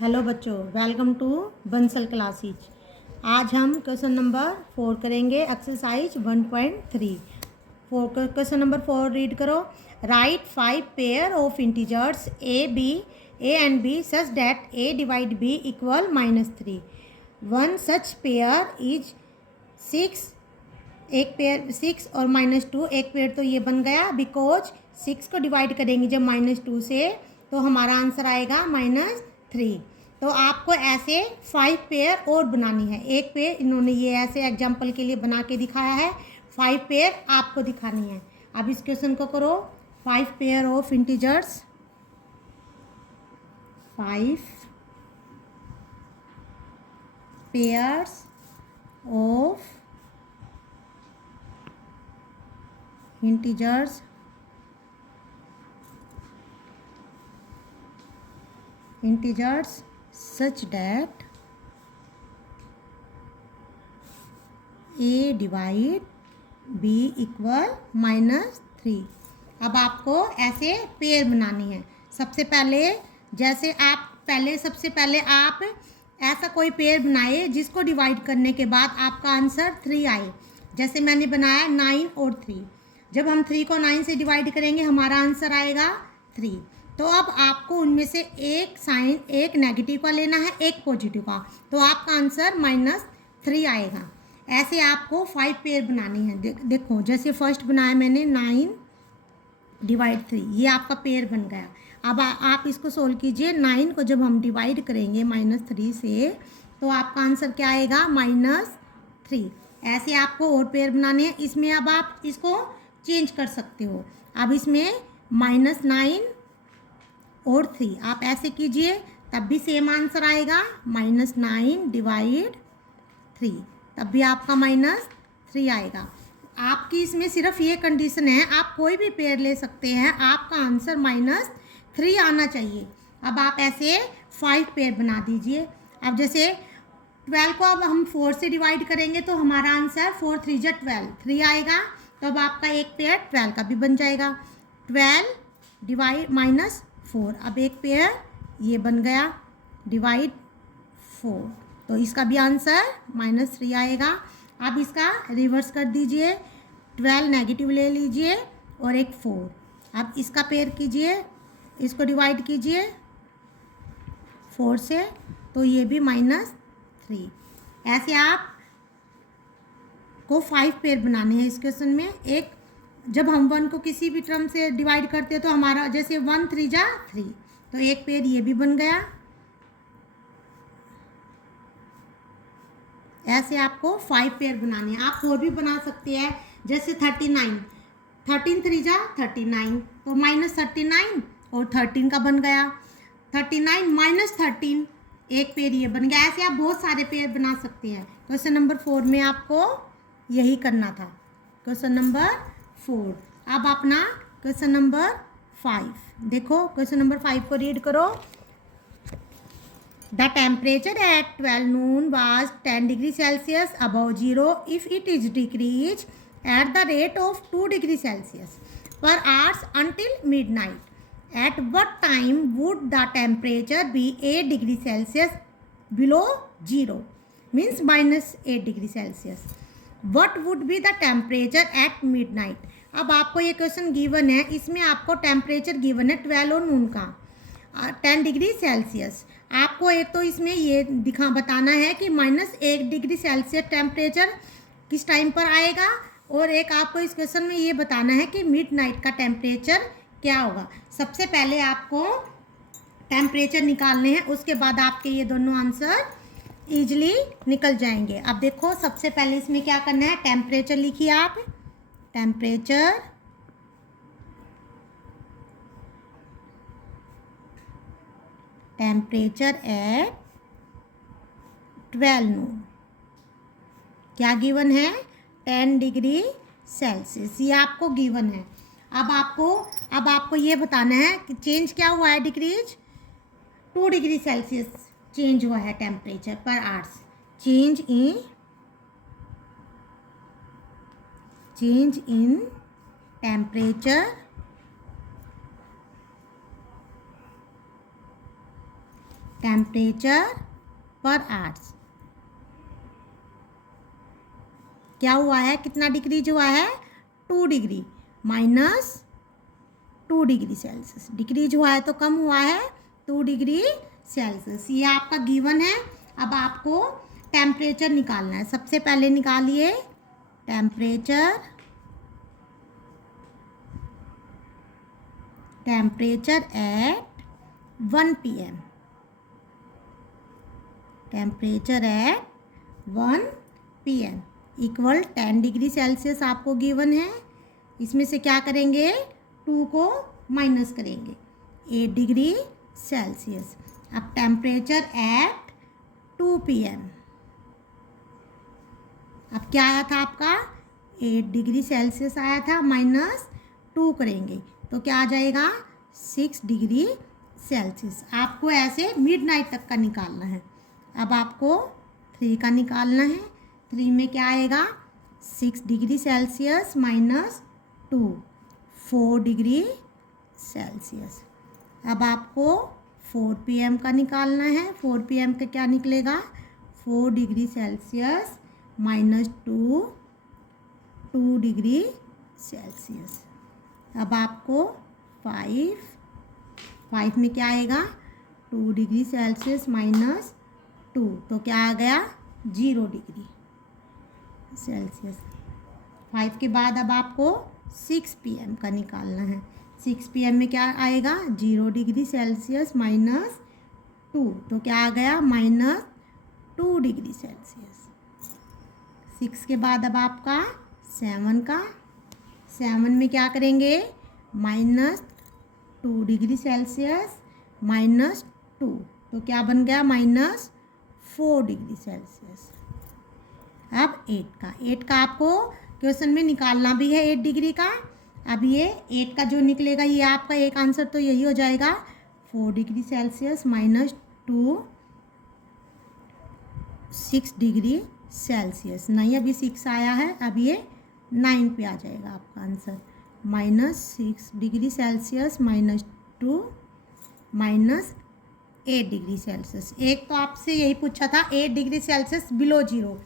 Hello बच्चों, welcome to Bansal classes. आज हम क्वेश्चन नंबर 4 करेंगे, एक्सरसाइज 1.3। क्वेश्चन नंबर 4 रीड करो। Write 5 pair of integers A and B such that A divide B equal -3। One such pair is 6। एक pair 6 और -2, एक pair तो ये बन गया बिकॉज 6 को डिवाइड करेंगे जब -2 से तो हमारा आंसर आएगा -3। तो आपको ऐसे 5 पेयर और बनानी है। एक पेयर इन्होंने ये ऐसे एग्जाम्पल के लिए बना के दिखाया है, 5 पेयर आपको दिखानी है। अब इस क्वेश्चन को करो। 5 pair of integers, 5 pairs of integers such that a divide b equal -3। अब आपको ऐसे पेयर बनानी है। सबसे पहले आप ऐसा कोई पेयर बनाए जिसको डिवाइड करने के बाद आपका आंसर 3 आए। जैसे मैंने बनाया 9 और 3। जब हम 3 को 9 से डिवाइड करेंगे हमारा आंसर आएगा 3। तो अब आपको उनमें से एक साइन, एक नेगेटिव का लेना है, एक पॉजिटिव का, तो आपका आंसर -3 आएगा। ऐसे आपको 5 पेयर बनानी है। देखो, जैसे फर्स्ट बनाया मैंने 9 डिवाइड 3, ये आपका पेयर बन गया। अब आप इसको सोल्व कीजिए। 9 को जब हम डिवाइड करेंगे -3 से तो आपका आंसर क्या आएगा? -3। ऐसे आपको और पेयर बनाने हैं। इसमें अब आप इसको चेंज कर सकते हो। अब इसमें -9 और 3 आप ऐसे कीजिए, तब भी सेम आंसर आएगा, -9 डिवाइड 3, तब भी आपका -3 आएगा। आपकी इसमें सिर्फ ये कंडीशन है, आप कोई भी पेयर ले सकते हैं, आपका आंसर -3 आना चाहिए। अब आप ऐसे 5 पेयर बना दीजिए। अब जैसे 12 को अब हम 4 से डिवाइड करेंगे तो हमारा आंसर 4 3 जा 12, 3 आएगा। तो अब आपका एक पेयर 12 का भी बन जाएगा। 12 डिवाइड -4, अब एक पेयर ये बन गया डिवाइड 4, तो इसका भी आंसर -3 आएगा। अब इसका रिवर्स कर दीजिए, 12 नेगेटिव ले लीजिए और एक 4। अब इसका पेयर कीजिए, इसको डिवाइड कीजिए 4 से, तो ये भी -3। ऐसे आप को 5 पेयर बनाने हैं इस क्वेश्चन में। एक जब हम 1 को किसी भी टर्म से डिवाइड करते हैं तो हमारा जैसे 1 3 जा 3, तो एक पेयर ये भी बन गया। ऐसे आपको 5 पेयर बनाने हैं। आप और भी बना सकते हैं, जैसे 39, 13 3 जा 39, तो -39 और 13 का बन गया। 39 -13, एक पेयर ये बन गया। ऐसे आप बहुत सारे पेयर बना सकते हैं। क्वेश्चन नंबर 4 में आपको यही करना था। Question number 4। अब अपना क्वेश्चन नंबर 5 देखो। क्वेश्चन नंबर 5 को रीड करो। The temperature at 12 noon was 10 degrees Celsius above zero if it is decreased at the rate of 2 degrees Celsius per hour until midnight. At what time would the temperature be 8 degrees Celsius below zero? Means -8 degrees Celsius. What would be the temperature at midnight? अब आपको ये question given है, इसमें आपको temperature given है 12 और नून का 10 degree Celsius. आपको एक तो इसमें ये बताना है कि -1 डिग्री सेल्सियस टेम्परेचर किस टाइम पर आएगा, और एक आपको इस क्वेश्चन में ये बताना है कि मिडनाइट का टेम्परेचर क्या होगा। सबसे पहले आपको टेम्परेचर निकालने हैं, उसके बाद आपके ये दोनों आंसर ईजिली निकल जाएंगे। अब देखो, सबसे पहले इसमें क्या करना है, टेम्परेचर लिखिए आप। टेम्परेचर एट 12 नून क्या गिवन है? 10 डिग्री सेल्सियस, ये आपको गिवन है। अब आपको ये बताना है कि चेंज क्या हुआ है, डिक्रीज 2 डिग्री सेल्सियस चेंज हुआ है टेम्परेचर पर आवर्स। चेंज इन टेम्परेचर पर आवर्स क्या हुआ है, कितना डिक्रीज हुआ है, 2 डिग्री, -2 डिग्री सेल्सियस। डिक्रीज हुआ है तो कम हुआ है 2 डिग्री सेल्सियस। ये आपका गिवन है। अब आपको टेम्परेचर निकालना है। सबसे पहले निकालिए temperature at 1 PM। Temperature at 1 PM equal 10 degree Celsius आपको गिवन है। इसमें से क्या करेंगे, 2 को माइनस करेंगे, 8 डिग्री सेल्सियस। अब टेम्परेचर एट 2 PM, अब क्या आया था आपका, 8 डिग्री सेल्सियस आया था, -2 करेंगे तो क्या आ जाएगा, 6 डिग्री सेल्सियस। आपको ऐसे मिडनाइट तक का निकालना है। अब आपको 3 का निकालना है। 3 में क्या आएगा, 6 डिग्री सेल्सियस -2, 4 डिग्री सेल्सियस। अब आपको 4 PM का निकालना है। 4 PM का क्या निकलेगा, 4 डिग्री सेल्सियस -2, 2 डिग्री सेल्सियस। अब आपको 5 में क्या आएगा, 2 डिग्री सेल्सियस -2 तो क्या आ गया, 0 डिग्री सेल्सियस। 5 के बाद अब आपको 6 PM का निकालना है। 6 PM में क्या आएगा, 0 डिग्री सेल्सियस -2 तो क्या आ गया, -2 डिग्री सेल्सियस। 6 के बाद अब आपका 7 का, 7 में क्या करेंगे, -2 डिग्री सेल्सियस -2 तो क्या बन गया, -4 डिग्री सेल्सियस। अब 8 का आपको क्वेश्चन में निकालना भी है 8 डिग्री का। अब ये 8 का जो निकलेगा, ये आपका एक आंसर तो यही हो जाएगा, 4 डिग्री सेल्सियस -2, 6 डिग्री सेल्सियस। नहीं, अभी 6 आया है, अब ये 9 पे आ जाएगा आपका answer, -6 degree Celsius -2 -8 degree Celsius. एक तो आपसे यही पूछा था 8 degree Celsius below zero,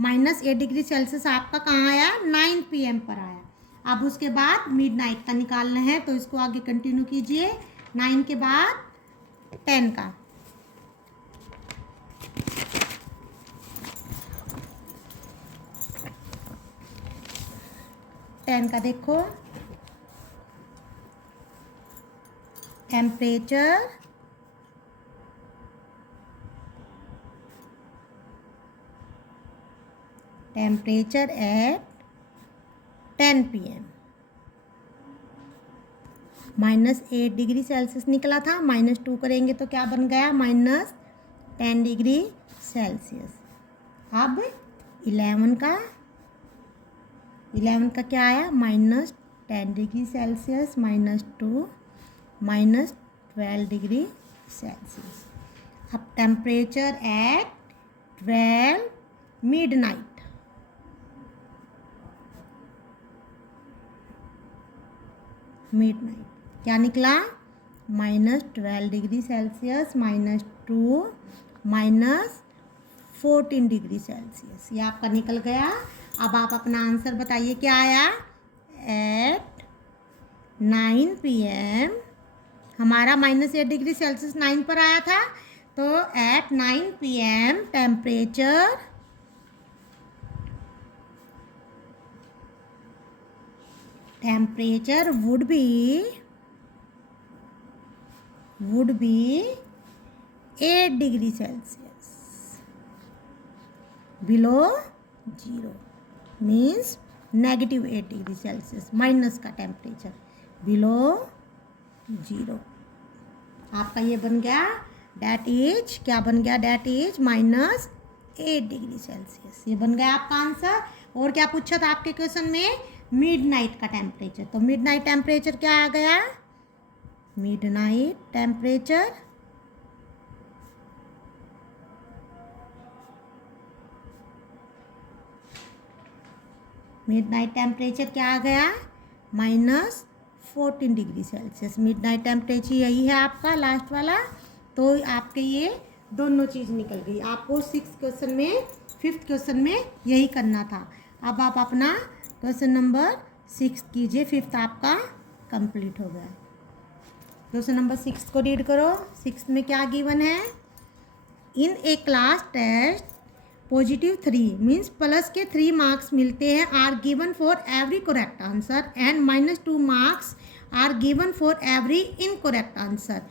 -8 degree Celsius आपका कहाँ आया, 9 PM पर आया। अब उसके बाद मिडनाइट का निकालना है, तो इसको आगे कंटिन्यू कीजिए। 9 के बाद 10 का, देखो temperature at 10 PM, -8 degree Celsius निकला था, -2 करेंगे तो क्या बन गया, -10 डिग्री सेल्सियस। अब 11 का क्या आया, -10 डिग्री सेल्सियस -2 -12 डिग्री सेल्सियस। अब टेम्परेचर एट 12 मिडनाइट, क्या निकला, -12 डिग्री सेल्सियस -2 -14 डिग्री सेल्सियस। ये आपका निकल गया। अब आप अपना आंसर बताइए क्या आया। एट 9 PM हमारा -8 डिग्री सेल्सियस 9 पर आया था, तो at 9 PM temperature would be 8 degree Celsius below zero, means -8 degree Celsius, minus का टेम्परेचर बिलो जीरो। आपका ये बन गया, डेट इज क्या बन गया, डेट इज -8 डिग्री सेल्सियस। ये बन गया आपका आंसर। और क्या पूछा था आपके क्वेश्चन में, मिडनाइट का टेम्परेचर। तो मिडनाइट टेम्परेचर क्या आ गया, मिडनाइट टेम्परेचर क्या आ गया, -14 डिग्री सेल्सियस। मिडनाइट टेम्परेचर यही है आपका लास्ट वाला। तो आपके ये दोनों चीज़ निकल गई। आपको 5th क्वेश्चन में यही करना था। अब आप अपना क्वेश्चन नंबर 6 कीजिए। 5th आपका कंप्लीट हो गया। क्वेश्चन नंबर 6 को रीड करो। 6 में क्या गिवन है? In a class test +3 means plus के 3 मार्क्स मिलते हैं are given for every correct answer and -2 marks are given for every incorrect answer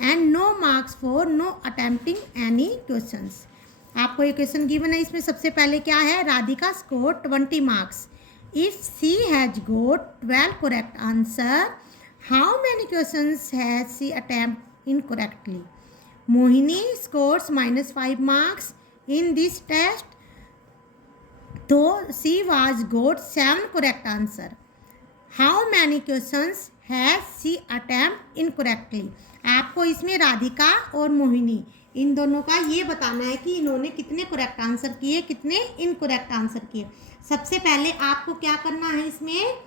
and no marks for no attempting any questions. आपको ये question given है। इसमें सबसे पहले क्या है? Radhika score 20 marks if she has got 12 correct answer, how many questions has she attempt incorrectly? Mohini scores -5 marks in this test, though she was got 7 correct answer. How many questions has she attempt incorrectly? आपको इसमें राधिका और मोहिनी इन दोनों का ये बताना है कि इन्होंने कितने करेक्ट आंसर किए, कितने इनकरेक्ट आंसर किए। सबसे पहले आपको क्या करना है? इसमें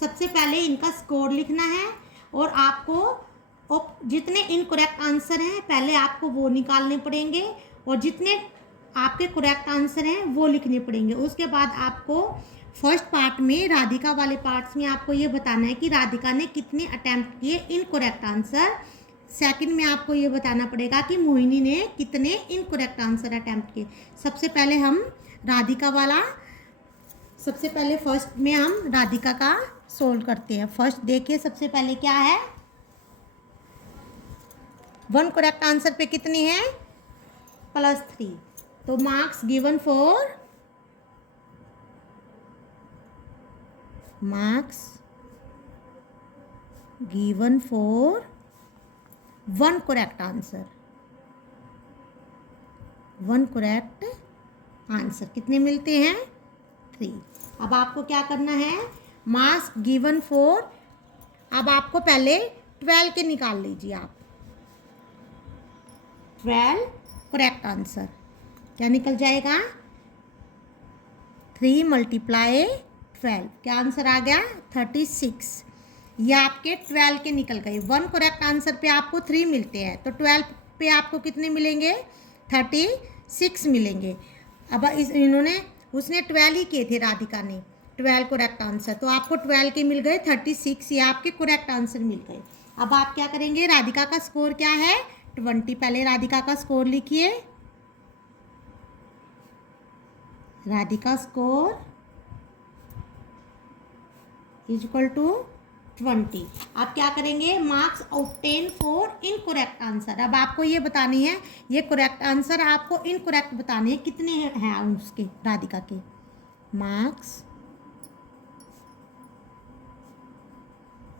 सबसे पहले इनका स्कोर लिखना है और आपको जितने इनकरेक्ट आंसर हैं पहले आपको वो निकालने पड़ेंगे और जितने आपके करेक्ट आंसर हैं वो लिखने पड़ेंगे। उसके बाद आपको फर्स्ट पार्ट में, राधिका वाले पार्ट्स में आपको ये बताना है कि राधिका ने कितने अटैम्प्ट किए इनकरेक्ट आंसर। सेकंड में आपको ये बताना पड़ेगा कि मोहिनी ने कितने इनकरेक्ट आंसर अटैम्प्ट किए। सबसे पहले हम राधिका वाला, सबसे पहले फर्स्ट में हम राधिका का सोल्व करते हैं। फर्स्ट देखिए, सबसे पहले क्या है? 1 करेक्ट आंसर पे कितनी है? +3। तो marks given for 1 correct answer. 1 correct answer कितने मिलते हैं? 3। अब आपको क्या करना है? मार्क्स गिवन फॉर, अब आपको पहले 12 के निकाल लीजिए आप। 12 करेक्ट आंसर क्या निकल जाएगा? 3 × 12 क्या आंसर आ गया? 36। ये आपके 12 के निकल गए। 1 करेक्ट आंसर पे आपको 3 मिलते हैं, तो 12 पे आपको कितने मिलेंगे? 36 मिलेंगे। अब उसने 12 ही किए थे, राधिका ने 12 करेक्ट आंसर, तो आपको 12 के मिल गए 36। ये आपके करेक्ट आंसर मिल गए। अब आप क्या करेंगे? राधिका का स्कोर क्या है? 20। पहले राधिका का स्कोर लिखिए। राधिका स्कोर = 20। आप क्या करेंगे? Marks obtain for incorrect answer. अब आपको ये बतानी है, ये करेक्ट आंसर आपको इनकरेक्ट बताने हैं कितने हैं उसके, राधिका के। Marks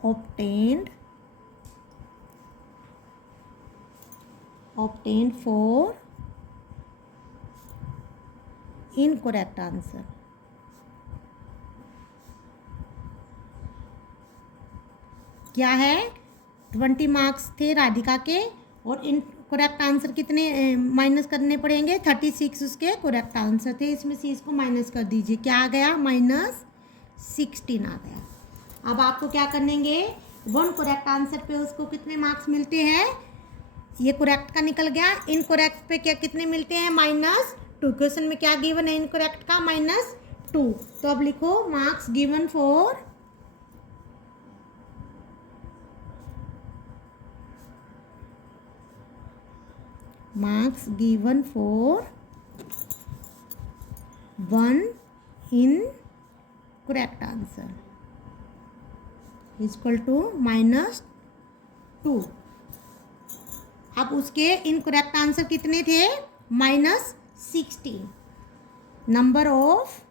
obtained for incorrect answer. क्या है? 20 मार्क्स थे राधिका के और इनकरेक्ट आंसर कितने माइनस करने पड़ेंगे? 36 उसके करेक्ट आंसर थे। इसमें से इसको माइनस कर दीजिए। क्या आ गया? -16 आ गया। अब आपको क्या करेंगे? 1 करेक्ट आंसर पे उसको कितने मार्क्स मिलते हैं? ये करेक्ट का निकल गया। इनकरेक्ट पे क्या कितने मिलते हैं? -2। क्वेश्चन में क्या गिवन है इनकरेक्ट का? -2। तो अब लिखो marks given for one incorrect answer =-2। अब उसके इनकरेक्ट आंसर कितने थे? -16। नंबर ऑफ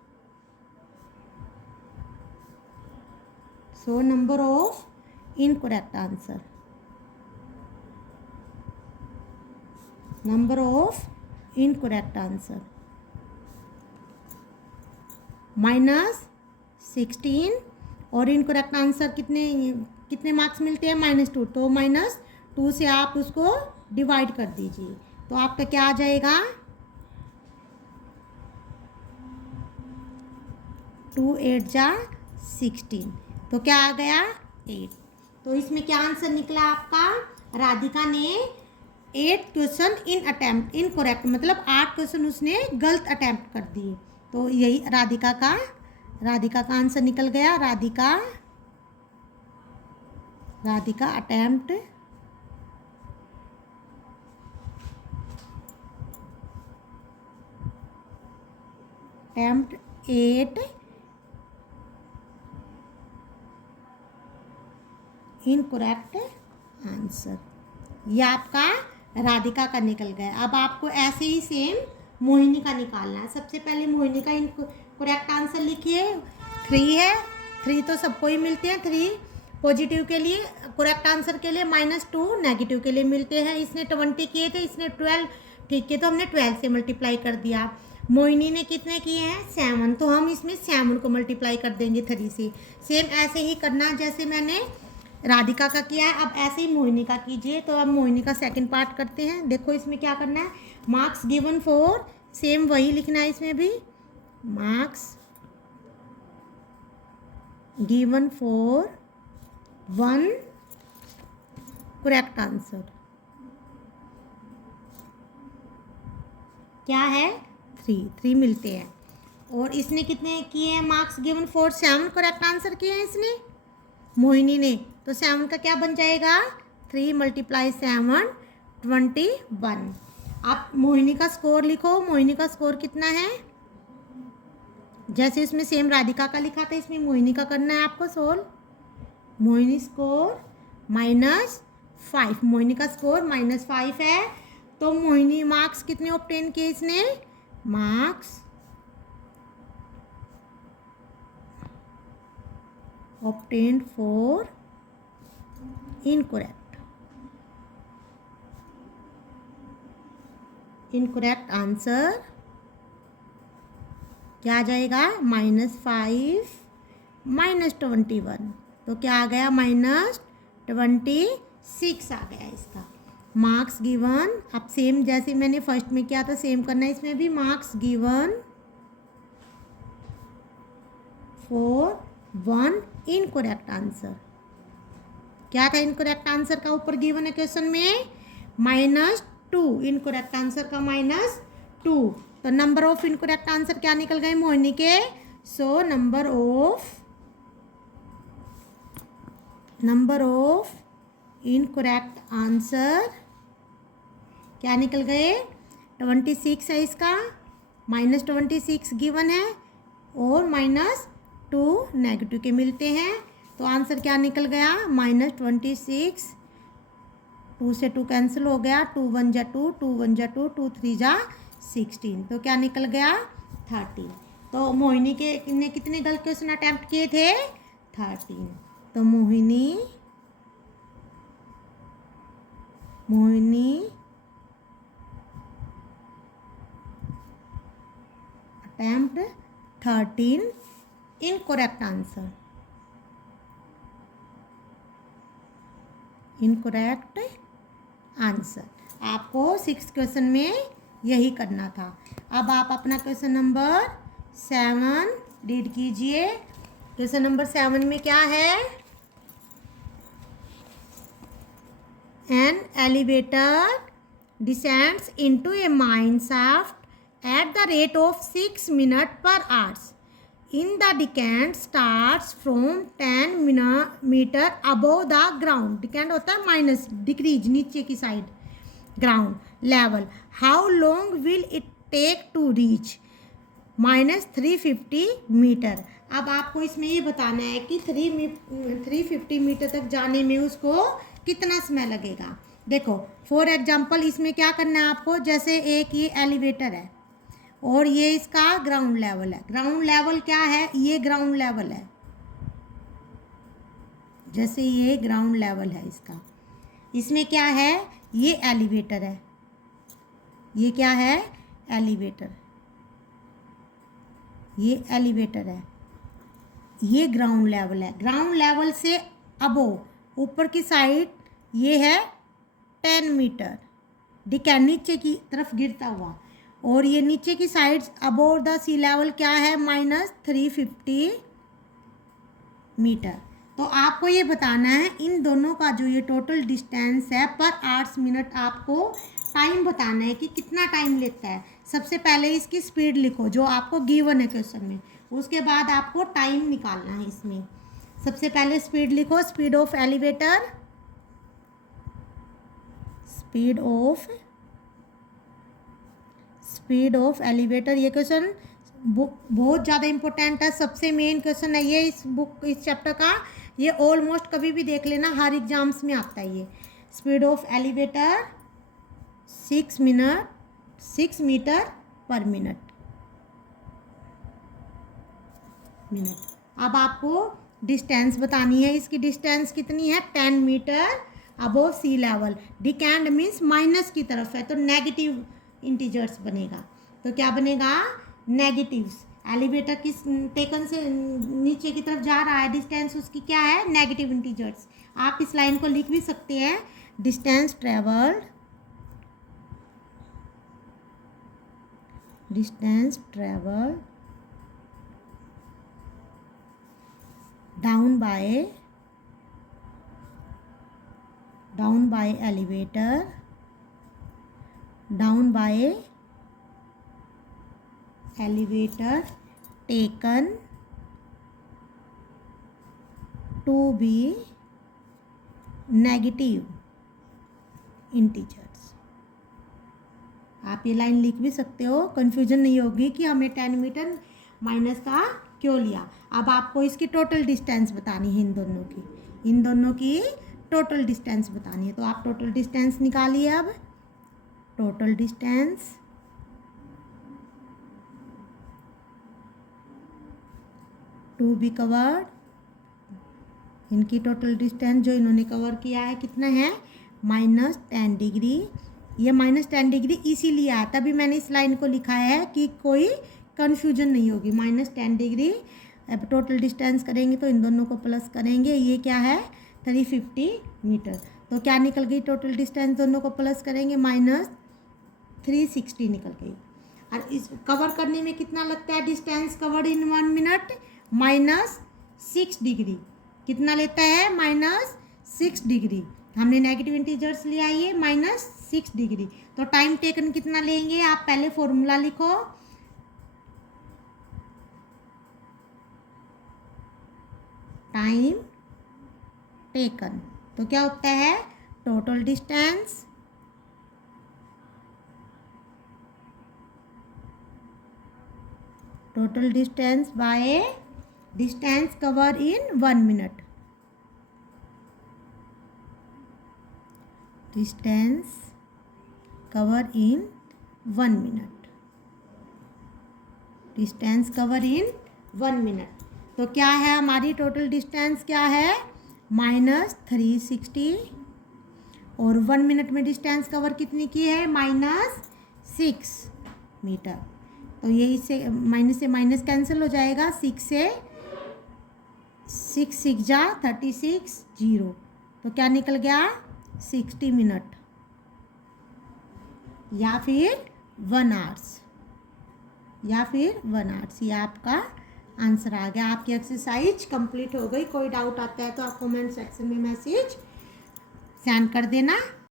इनकरेक्ट आंसर, -16 और इनकरेक्ट आंसर कितने मार्क्स मिलते हैं? -2। तो -2 से आप उसको डिवाइड कर दीजिए, तो आपका क्या आ जाएगा? 2 8 जा 16। तो क्या आ गया? 8। तो इसमें क्या आंसर निकला आपका? राधिका ने 8 क्वेश्चन इन अटैम्प्ट इनकरेक्ट, मतलब 8 क्वेश्चन उसने गलत अटैम्प्ट कर दिए। तो यही राधिका का आंसर निकल गया। Radhika attempt 8 incorrect answer. यह आपका राधिका का निकल गया। अब आपको ऐसे ही सेम मोहिनी का निकालना है। सबसे पहले मोहिनी का इनकरेक्ट आंसर लिखिए। 3 है, 3 तो सबको ही मिलते हैं। 3 पॉजिटिव के लिए, करेक्ट आंसर के लिए, -2 नेगेटिव के लिए मिलते हैं। इसने 20 किए थे, इसने 12 ठीक है, तो हमने 12 से मल्टीप्लाई कर दिया। मोहिनी ने कितने किए हैं? 7, तो हम इसमें 7 को मल्टीप्लाई कर देंगे 3 से। सेम ऐसे ही करना जैसे मैंने राधिका का किया है, अब ऐसे ही मोहिनी का कीजिए। तो अब मोहिनी का सेकंड पार्ट करते हैं। देखो इसमें क्या करना है, मार्क्स गिवन फॉर, सेम वही लिखना है इसमें भी, marks given for 1 correct answer. क्या है? 3 मिलते हैं। और इसने कितने किए हैं? Marks given for 7 correct answer किए हैं इसने, मोहिनी ने। तो 7 का क्या बन जाएगा? 3 × 7 21। आप मोहिनी का स्कोर लिखो। मोहिनी का स्कोर कितना है? जैसे इसमें सेम राधिका का लिखा था, इसमें मोहिनी का करना है आपको सोल्व। मोहिनी स्कोर -5, मोहिनी का स्कोर -5 है। तो मोहिनी मार्क्स कितने ऑब्टेन किए इसने? Marks obtained for incorrect answer क्या आ जाएगा? -5 -21, तो क्या आ गया? -26 आ गया इसका मार्क्स गिवन। अब सेम जैसे मैंने फर्स्ट में किया था सेम करना है इसमें भी। Marks given for 1 incorrect answer. क्या था इनकरेक्ट आंसर का? ऊपर गिवन है क्वेश्चन में -2, इनकरेक्ट आंसर का -2। तो नंबर ऑफ इनकरेक्ट आंसर क्या निकल गए मोहिनी के? So number of incorrect answer क्या निकल गए? 26 है इसका, -26 गिवन है और -2 नेगेटिव के मिलते हैं। तो आंसर क्या निकल गया? -26, 2 से 2 कैंसिल हो गया, 2 1 जा 2, 2 1 जा 2, 2 3 जा 16, तो क्या निकल गया? 13। तो मोहिनी के ने कितने गलत क्वेश्चन अटैम्प्ट किए थे? 13। तो Mohini attempt 13 incorrect answer. Incorrect answer आपको 6 क्वेश्चन में यही करना था। अब आप अपना क्वेश्चन नंबर 7 रीड कीजिए। क्वेश्चन नंबर 7 में क्या है? An elevator descends into A mine shaft at the rate of 6 minutes per hour. In the descent starts from 10 meter above the ground. Descent होता है माइनस, डिक्रीज नीचे की side, ground level. How long will it take to reach? -350 metre. अब आपको इसमें ये बताना है कि 350 मीटर तक जाने में उसको कितना समय लगेगा। देखो फॉर एग्जांपल इसमें क्या करना है आपको, जैसे एक ये एलिवेटर है और ये इसका ग्राउंड लेवल है। ग्राउंड लेवल क्या है? ये ग्राउंड लेवल है, जैसे ये ग्राउंड लेवल है इसका। इसमें क्या है? ये एलिवेटर है। ये क्या है? एलिवेटर। ये एलिवेटर है, ये ग्राउंड लेवल है। ग्राउंड लेवल से अबोव ऊपर की साइड ये है 10 मीटर, डिकैन नीचे की तरफ गिरता हुआ, और ये नीचे की side above the sea level क्या है? -350 मीटर। तो आपको ये बताना है इन दोनों का जो ये टोटल डिस्टेंस है पर आवर्स मिनट, आपको टाइम बताना है कि कितना टाइम लेता है। सबसे पहले इसकी स्पीड लिखो जो आपको गिवन है क्वेश्चन में, उसके बाद आपको टाइम निकालना है इसमें। सबसे पहले स्पीड लिखो, speed of elevator, speed of elevator. ये क्वेश्चन बहुत ज़्यादा इंपॉर्टेंट है, सबसे मेन क्वेश्चन है ये इस चैप्टर का। ये ऑलमोस्ट कभी भी देख लेना, हर एग्जाम्स में आता है ये। Speed of elevator 6 metre per minute. अब आपको डिस्टेंस बतानी है, इसकी डिस्टेंस कितनी है 10 मीटर अबोव सी लेवल। डिकैंड मीन्स माइनस की तरफ है तो नेगेटिव इंटीजर्स बनेगा। तो क्या बनेगा, नेगेटिव्स। एलिवेटर किस टेकन से नीचे की तरफ जा रहा है, डिस्टेंस उसकी क्या है, नेगेटिव इंटीजर्स। आप इस लाइन को लिख भी सकते हैं, distance travelled down by elevator taken to be negative integers। आप ये लाइन लिख भी सकते हो, कंफ्यूजन नहीं होगी कि हमें 10 मीटर माइनस का क्यों लिया। अब आपको इसकी टोटल डिस्टेंस बतानी है, इन दोनों की टोटल डिस्टेंस बतानी है। तो आप टोटल डिस्टेंस निकालिए। अब total distance to be covered, इनकी टोटल डिस्टेंस जो इन्होंने कवर किया है कितना है, -10 डिग्री। ये -10 डिग्री इसीलिए आया, तभी मैंने इस लाइन को लिखा है कि कोई कन्फ्यूजन नहीं होगी। -10 डिग्री। अब टोटल डिस्टेंस करेंगे तो इन दोनों को प्लस करेंगे, ये क्या है 350 मीटर। तो क्या निकल गई टोटल डिस्टेंस, दोनों को प्लस करेंगे -360 निकल गई। और इस कवर करने में कितना लगता है, distance covered in 1 minute -6 degree. कितना लेता है, -6 डिग्री। हमने नेगेटिव इंटीजर्स लिया ये -6 डिग्री। तो टाइम टेकन कितना लेंगे, आप पहले फॉर्मूला लिखो, टाइम टेकन। तो क्या होता है, total distance by distance cover in 1 minute. Distance cover in 1 minute. Distance cover in 1 minute. तो क्या है हमारी टोटल डिस्टेंस, क्या है -360, और 1 मिनट में डिस्टेंस कवर कितनी की है, -6 मीटर। तो ये इससे माइनस से माइनस कैंसिल हो जाएगा, 6 से 6 6 जा 36 0। तो क्या निकल गया, 60 मिनट या फिर 1 आवर्स, ये आपका आंसर आ गया। आपकी एक्सरसाइज कंप्लीट हो गई। कोई डाउट आता है तो आप कमेंट सेक्शन में मैसेज सेंड कर देना।